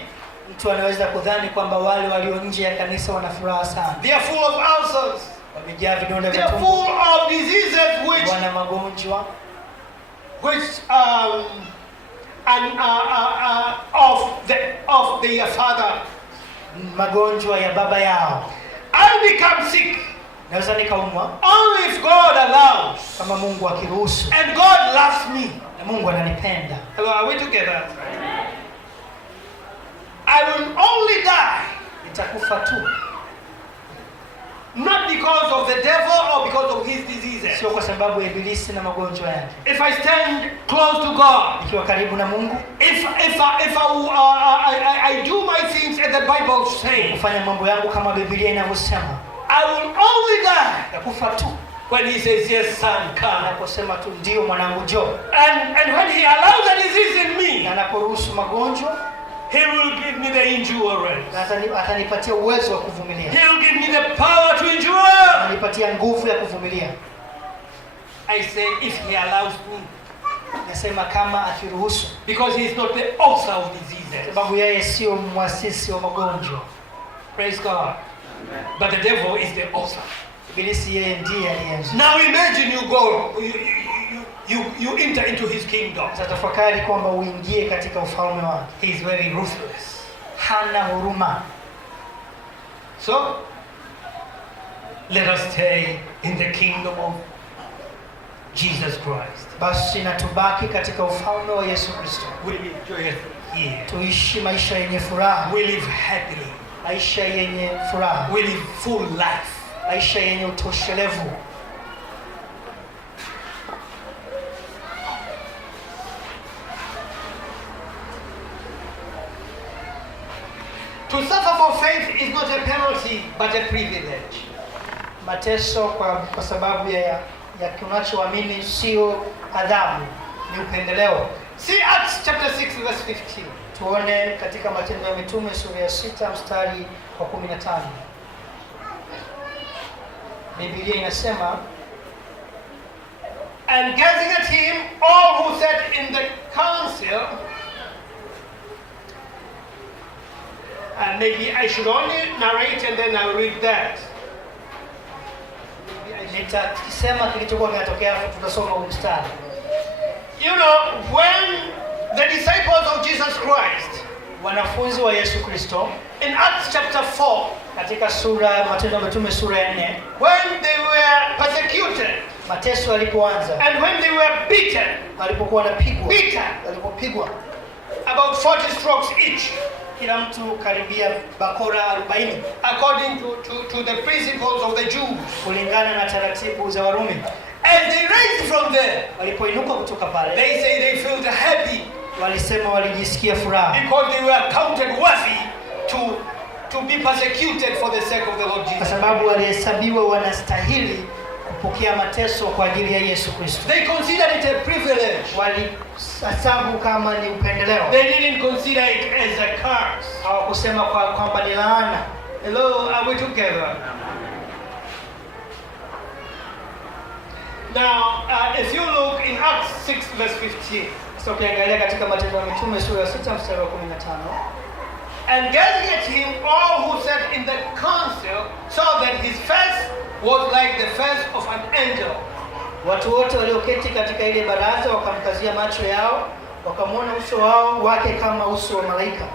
Mtu anaweza kudhani kwamba wale walio nje ya kanisa wana furaha sana. They are full of ulcers. Wamejaa vidonda They vya are tumbo, full of diseases wana magonjwa of their father. magonjwa ya baba yao. I become sick Naweza nikaumwa only if God allows. kama Mungu akiruhusu, And God loves me. na Mungu ananipenda. Hello, are we together? I will only die Nitakufa tu, not because of the devil or because of his diseases. sio kwa sababu ya ibilisi na magonjwa yake. If I stand close to God, Nikiwa karibu na Mungu, if I do my things as the Bible says, kufanya mambo yangu kama Biblia inavyosema, I will only die nitakufa tu when he says, yes, son, come. anaposema tu ndio mwanangu njoo, And when he allows a disease in na me, anaporuhusu magonjwa, he will give me the endurance. na atanipatia uwezo wa kuvumilia, He will give me the power to endure. atanipatia nguvu ya kuvumilia. I say, if he allows me, Nasema kama akiruhusu, because he is not the author of diseases. sababu yeye sio muasisi wa magonjwa. Praise God. But the devil is the author. Ibilisi yeye ndiye aliyeanza. Now imagine you go, you enter into his kingdom. Tafakari kwamba uingie katika ufalme wake. He is very ruthless. Hana huruma. So, let us stay in the kingdom of Jesus Christ. Basi na tubaki katika ufalme wa Yesu Kristo. We live joyously here. Tuishi maisha yenye furaha, We live happily. maisha yenye furaha, We live full life. maisha yenye utoshelevu. To suffer for faith is not a penalty, but a privilege. Mateso kwa sababu ya kunachoamini sio adhabu, ni upendeleo. See Acts chapter 6 verse 15. Tuone katika Matendo ya Mitume sura ya 6 mstari wa 15. Biblia inasema, And gazing at him, all who sat in the council, and maybe I should only narrate and then I'll read that. nitasema kilichokuwa kinatokea, tutasoma huu mstari. You know, when the disciples of Jesus Christ, Wanafunzi wa Yesu Kristo in Acts chapter 4, katika sura Matendo ya Mitume sura ya 4, when they were persecuted, mateso yalipoanza, and when they were beaten, walipokuwa walipopigwa about 40 strokes each, kila mtu karibia bakora 40, according to the principles of the Jews, kulingana na taratibu za Warumi. as they raised from there, Walipoinuka kutoka pale, they say they felt happy walisema walijisikia furaha because they were counted worthy to be persecuted for the sake of the Lord kwa Jesus. sababu walihesabiwa wanastahili kupokea mateso kwa ajili ya Yesu Kristo. They considered it a privilege. Walihesabu kama ni upendeleo. They didn't consider it as a curse. Hawakusema kwamba ni laana. Hello, are we together? Now, if you look in Acts 6 verse 15, Sasa ukiangalia katika Matendo ya Mitume sura ya 6 mstari wa 15, and gazing at him, all who sat in the council saw that his face was like the face of an angel. watu wote walioketi katika ile baraza wakamkazia macho yao, wakamwona uso wake kama uso wa malaika.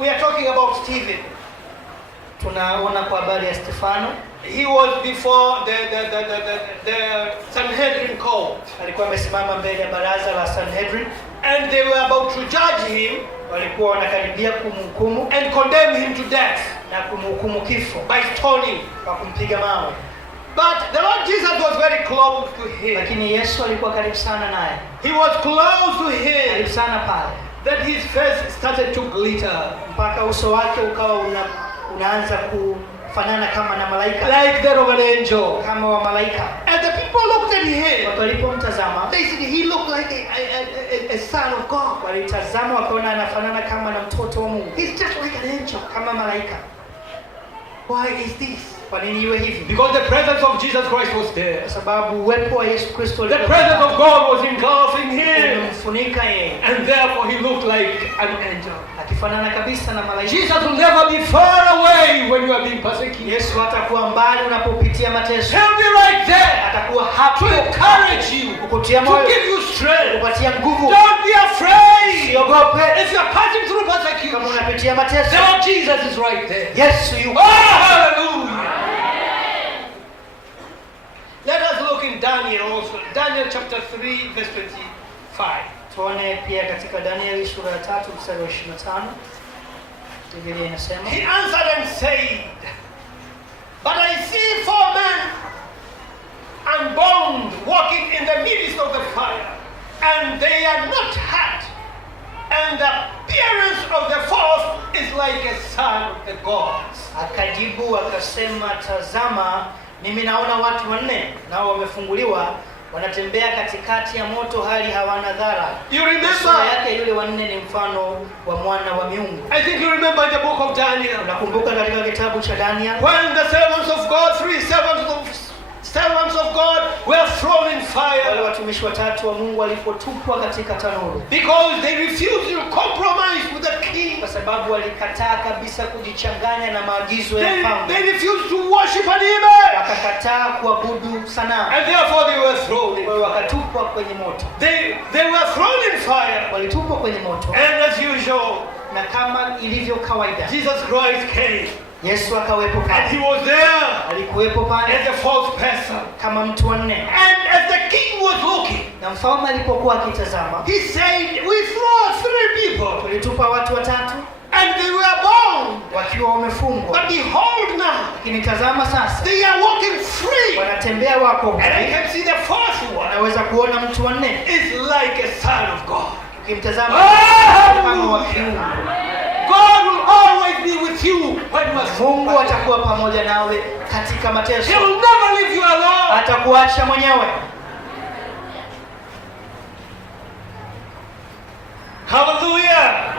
We are talking about Stephen. Tunaona kwa habari ya Stefano. He was before the Sanhedrin court, Alikuwa amesimama mbele ya baraza la Sanhedrin, and they were about to judge him walikuwa wanakaribia kumhukumu and condemn him to death na kumhukumu kifo by stoning. kwa kumpiga mawe. But the Lord Jesus was very close to him. Lakini Yesu alikuwa karibu sana naye. He was close to him. Karibu sana pale. That his face started to glitter. Mpaka uso wake ukawa unaanza kufanana kama na malaika. Like that of an angel. Kama wa malaika. And the people looked at him. Walipomtazama, they said he looked like a son of God. Walitazama wakaona anafanana kama na mtoto wa Mungu. He's just like an angel. Kama malaika. Why is this? Kwa nini iwe hivi? Because the presence of Jesus Christ was there. Kwa sababu uwepo wa Yesu Kristo The presence of God was engulfing him. Umemfunika yeye. And therefore he looked like an angel. Akifanana kabisa na malaika. Jesus will never be far away when you are being persecuted. Yesu hatakuwa mbali unapopitia mateso. He'll be right there. Atakuwa hapo To encourage you. kukutia To moyo. give you strength. Kukupatia nguvu. Don't be afraid. Usiogope. If you are passing through Kama persecution, unapitia mateso. the Lord Jesus is right there. Yesu yuko. Oh, hallelujah. Let us look in Daniel also. Daniel chapter 3 verse 25. Tuone pia katika Danieli sura ya 3 mstari wa 25. Biblia inasema, He answered and said, but I see 4 men unbound walking in the midst of the fire, and they are not hurt, and the appearance of the fourth is like a son of the gods. akajibu akasema, tazama, mimi naona watu 4 nao wamefunguliwa, wanatembea katikati ya moto hali hawana dhara. You remember? Sura yake yule wa 4 ni mfano wa mwana wa miungu. I think you remember in the book of Daniel. Unakumbuka katika kitabu cha Daniel When the servants of God, 3 servants of God were thrown in wale fire watumishi 3 wa Mungu walipotupwa katika tanuru, because they refused to compromise with the king. kwa sababu walikataa kabisa kujichanganya na maagizo ya They mfalme. refused to worship an image, Wakakataa kuabudu sanamu. and therefore they were thrown in Kwa hiyo fire. wakatupwa kwenye moto. They were thrown in fire, Walitupwa kwenye moto, and as usual, na kama ilivyo kawaida, Jesus Christ came, Yesu akawepo and he pale. was there Alikuwepo pale as a fourth person. kama mtu wa 4. And as the king was looking, Na mfalme alipokuwa akitazama, he said, we threw 3 people, tulitupa watu 3 and they were bound. wakiwa wamefungwa. But behold now, Lakini tazama sasa, they are walking free. wanatembea wako And I huru. can see the fourth one Anaweza kuona mtu wa 4 is like a son of God. ukimtazama Oh, kama wa kiungu. God will always be with you when you are Mungu atakuwa pamoja nawe katika mateso. He will never leave you alone. Atakuacha mwenyewe. Hallelujah.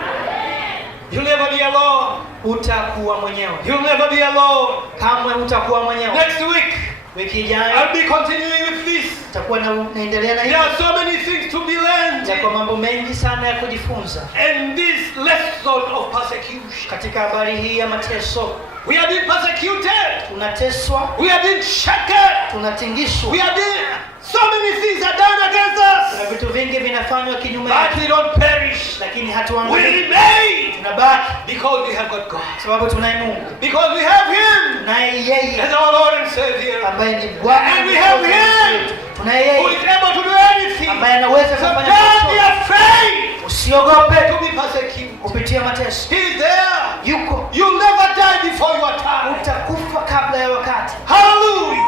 You'll never be alone. Utakuwa mwenyewe. You'll never be alone. Kamwe utakuwa mwenyewe. Next week, Wiki ijayo I'll be continuing with this. utakuwa naendelea na There hiyo. are so many things to be learned Yako mambo mengi sana ya kujifunza in this lesson of persecution. katika habari hii ya mateso. We are being persecuted. Tunateswa, We are being shaken. tunatingishwa. We are being, so many things are done against Na us. vitu vingi vinafanywa kinyume But yetu, we don't perish. lakini We hatuangamii. remain Tunabaki because we have got God. sababu tunaye Mungu. Because we have Him Tunaye yeye as our Lord and Savior, ambaye ni Bwana. And we have him Tunaye who yeye is able to do anything. ambaye anaweza So kufanya don't be chochote. afraid Usiogope to be persecuted. kupitia mateso. He is there. Yuko. You'll never die before your time. Utakufa kabla ya wakati. Hallelujah.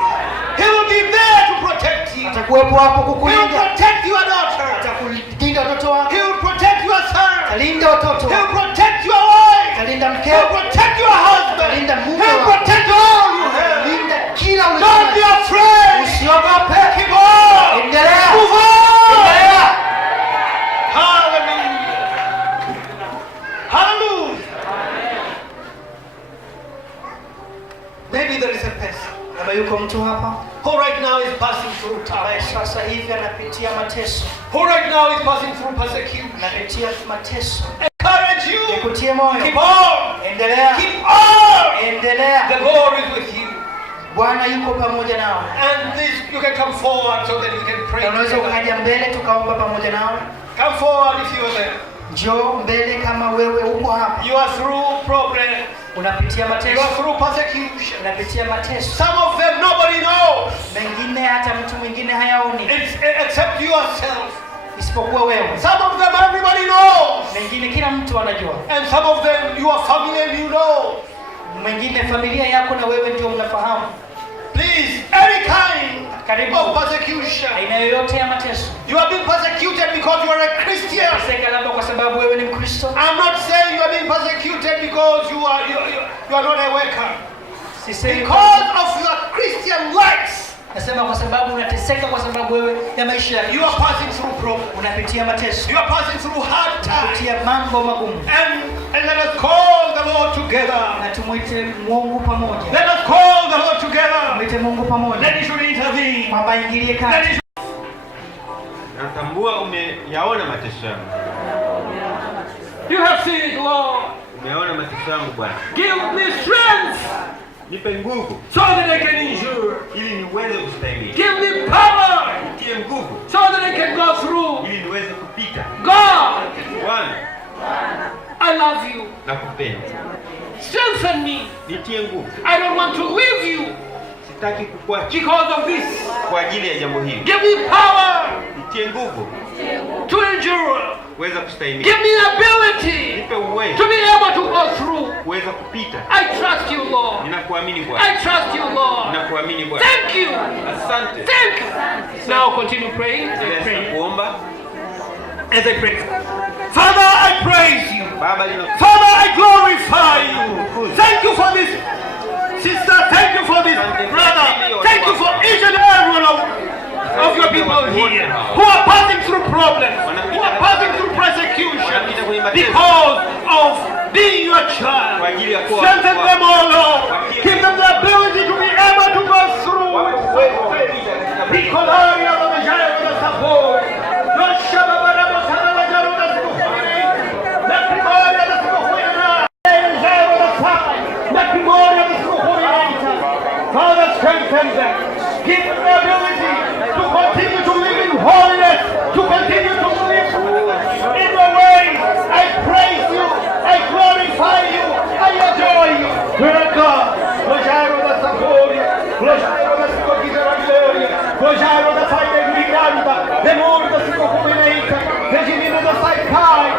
He will be there to protect you. Atakuwepo hapo He will kukulinda. protect your daughter. Atakulinda watoto wako. He will protect your son. Atalinda watoto He will wako. protect your wife. Atalinda He will mkeo. protect your husband. Atalinda He mume will wako. protect all you have. Atalinda kila Don't be ulicho. afraid. Usiogope. Keep on. Endelea. Move on. Endelea. Hallelujah. Hallelujah. Maybe there is a person Kama yuko mtu hapa who right now is passing through ambaye time. sasa hivi anapitia mateso, Who right now is passing through persecution. anapitia mateso, Encourage you. nikutie moyo. Keep on. Endelea. Keep on. Endelea. The Lord is with you. Bwana yuko pamoja nawe. And this, you can come forward so that we can pray Na unaweza together. ukaja mbele tukaomba pamoja nawe. Come forward if you are there. Njoo mbele kama wewe uko hapa. You are through problems. Unapitia You mateso. are through persecution. Unapitia mateso. Some of them nobody knows. Mengine hata mtu mwingine hayaoni It's except yourself. isipokuwa wewe. Some of them everybody knows. Mengine kila mtu anajua. And some of them your family and you know. Mengine familia yako na wewe ndio unafahamu. Please is any kind Karibu. of persecution. aina yoyote ya mateso. You are being persecuted because you are a Christian. Unateseka labda kwa sababu wewe ni Mkristo. I'm not saying you are being persecuted because you are not a worker. Sisemi Because of your Christian lives, nasema kwa sababu unateseka kwa sababu wewe ya maisha yako. you are passing through problems. Unapitia mateso. You are passing through hard times. Unapitia mambo magumu. And let us call the Lord together. Na tumuite Mungu pamoja. Let us call the Lord together. Tumuite Mungu pamoja. Let He should intervene. Kwamba ingilie Let kati. He should... Natambua umeyaona mateso yangu. You have seen it, Lord. Umeyaona mateso yangu Bwana. Give me strength Nipe nguvu so that I can endure. ili niweze kustahimili. Give me power Nitie nguvu so that I can go through. ili niweze kupita. God, Bwana, I love you. nakupenda. Strengthen me. Nitie nguvu. I don't want to leave you Sitaki kukuacha because of this. kwa ajili ya jambo hili. Give me power Nitie nguvu to endure. kuweza kustahimili. Give me ability Nipe uwezo to be able to go through. kuweza kupita. I trust you, Lord. Ninakuamini Bwana. I trust you, Lord. Ninakuamini Bwana. Thank you. Asante. Thank you. Now continue praying. Endelea kuomba. As I pray. Father, I praise you. Baba, ninakushukuru. Father, I glorify you. Thank you for this sister. Thank you for this brother. Thank you for each and every one of your people here who are passing through problems, who are passing through persecution because of being your child. Strengthen them, oh Lord. Give them the ability to be able to go through. Father, strengthen them. Give them the ability to continue to live in holiness, to continue to live in the way. I praise you. I glorify you. I adore you. Great God. Rojairo da Saboria. Rojairo da Sicoquita da Glória. Rojairo da Saide Giganta. Demônio da Sicocumineita. Regimino da Saikai.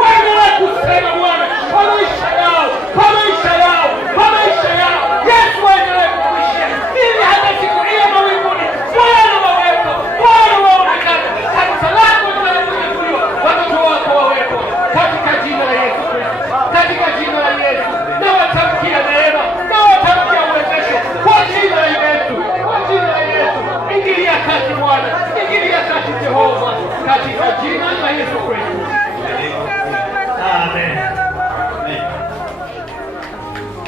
Wewe na kusema Bwana. Bwana Ishayao. Bwana Ishayao. Bwana Ishayao. Yesu wewe kuishi. Ili hata siku ile mawinguni. Bwana wawepo. Bwana waonekane. Kanisa lako linalokuwa. Watoto wako wawepo. Katika jina la Yesu Kristo. Katika jina la Yesu. Na watamkia neema. Na watamkia uwezesho. Kwa jina la Yesu. Kwa jina la Yesu. Ingilia kati Bwana. Ingilia kati Jehova. Katika jina la Yesu Kristo. Amen.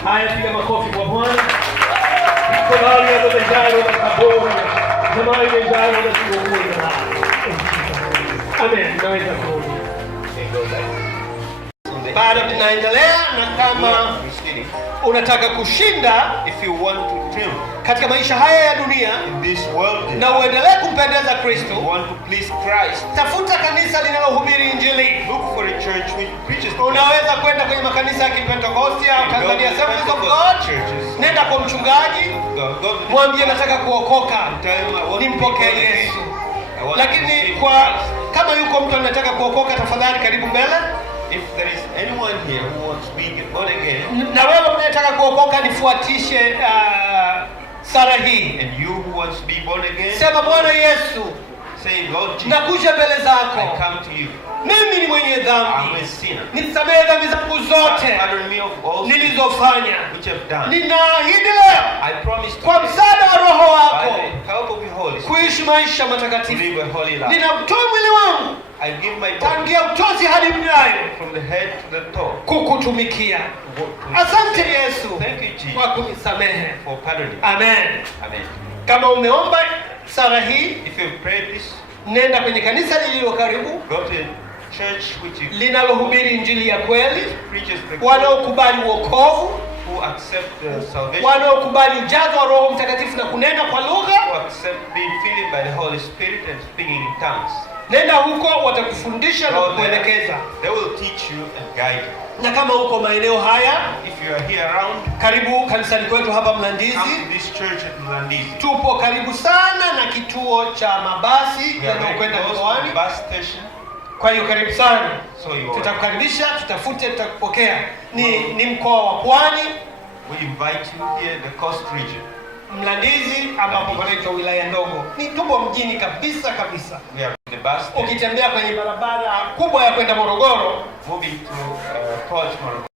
Haya, piga makofi kwa Bwana. Kubali ya mejalo na kaburi. Jamani mejalo na sikukuu. Amen. Naweza kurudi. Bado tunaendelea na kama unataka kushinda If you want to triumph katika maisha haya ya dunia in this world, na uendelee kumpendeza you Kristo, want to please Christ, tafuta kanisa linalohubiri Injili. look for a church which preaches the Unaweza kwenda kwenye makanisa ya Kipentekoste au Tanzania Assemblies of God. Nenda kwa mchungaji, gospel. mwambie nataka kuokoka, Tell him I want to be nimpokee born again. Yesu. I want to Lakini receive kwa Christ. kama yuko mtu anataka kuokoka, tafadhali karibu mbele. If there is anyone here who wants to be born again, Na wewe unayetaka kuokoka, nifuatishe sala hii. and you who wants to be born again, Sema, Bwana Yesu, say, Lord Jesus, nakuja mbele I zako. come to you. Mimi ni mwenye I'm dhambi. a sinner. Nisamehe dhambi zangu zote Pardon me of all sins nilizofanya. which I've done. Ninaahidi leo I promise to kwa you, msaada wa Roho by wako the help of the Holy Spirit, kuishi maisha to matakatifu. live a holy life. Ninautoa mwili wangu I give my body tangia utosi hadi mnyayo from the head to the toe. kukutumikia. Asante Yesu Thank you, Jesus, kwa kunisamehe. for pardoning. Amen. Amen. Kama umeomba sala hii, If you've prayed this, nenda kwenye kanisa lililo karibu go to a church which linalohubiri injili ya kweli, preaches the truth, wanaokubali wokovu, who accept salvation, wanaokubali ujazo wa Roho Mtakatifu na kunena kwa lugha. who accept being filled by the Holy Spirit and speaking in tongues. Nenda huko, watakufundisha na Go there. kukuelekeza. They will teach you and guide you. Na kama uko maeneo haya, If you are here around, karibu kanisani kwetu hapa come Mlandizi. to this church at Mlandizi. Tupo karibu sana na kituo cha mabasi We are very yanayokwenda close to mikoani. the bus station, Kwa hiyo karibu sana. so you are, Tutakukaribisha, tutafute, tutakupokea. Ni mkoa wa Pwani. we invite you here in the coast region. Mlandizi ambapo panaitwa wilaya ndogo. Ni tupo mjini kabisa kabisa. We are in the bus station, Ukitembea kwenye barabara kubwa ya kwenda Morogoro, moving to Portsmouth.